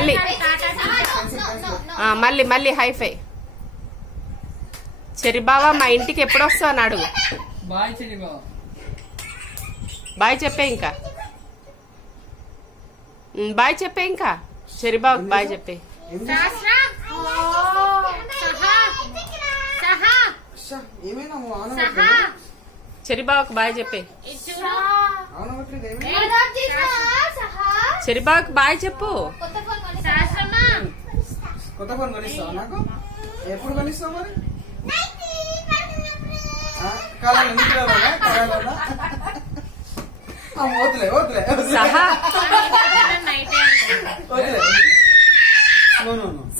మళ్ళీ మళ్ళీ మళ్ళీ హైఫై. చెరి బావ మా ఇంటికి ఎప్పుడు వస్తావు అని అడుగు. బాయ్ చెరి బావ. బాయ్ చెప్పే ఇంకా. బాయ్ చెప్పే ఇంకా. చెరి బావకి బాయ్ చెప్పే. చెరి బావకి బాయ్ చెప్పే. చెరి బావకి బాయ్ చెప్పు. కొత్త ఫోన్ కొనిస్తావు నాకు? ఎప్పుడు కొనిస్తావు మరి? సహా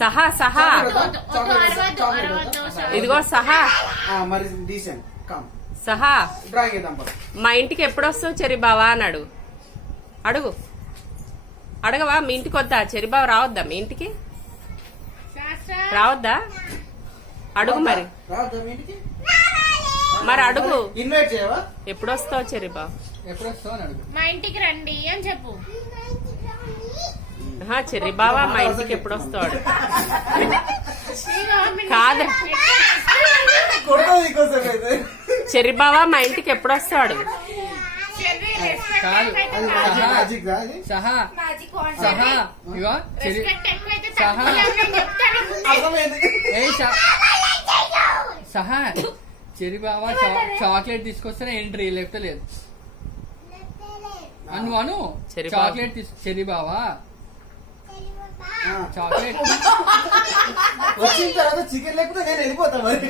సహా సహా ఇదిగో సహా మరి డీసెంట్ సహా డ్రాయింగ్ వేద్దాం. మా ఇంటికి ఎప్పుడు వస్తావు చెరి బావా అని అడుగు. అడుగు. అడగవా? మీ ఇంటికి వద్దా? చెరి బావ రావద్దా మీ ఇంటికి? రావద్దా? అడుగు మరి. మరి అడుగు. ఇన్వైట్ చేయవా? ఎప్పుడు వస్తావు చెరి బావ? ఎప్పుడు వస్తావు అని అడుగు. మా ఇంటికి రండి అని చెప్పు. చెర్రి బావా మా ఇంటికి ఎప్పుడు వస్తాడు? కాదు, చెర్రి బావా మా ఇంటికి ఎప్పుడు వస్తాడు? కాదు సహా సహా ఇగో చెరి సహా సహా చెరి బావ చాక్లెట్ తీసుకొస్తేనే ఎంట్రీ లేకపోతే లేదు. అను అను చాక్లెట్ చెరి బావా చాక్లెట్ వచ్చిన తర్వాత చికెన్ లేకపోతే నేను వెళ్ళిపోతా మరి.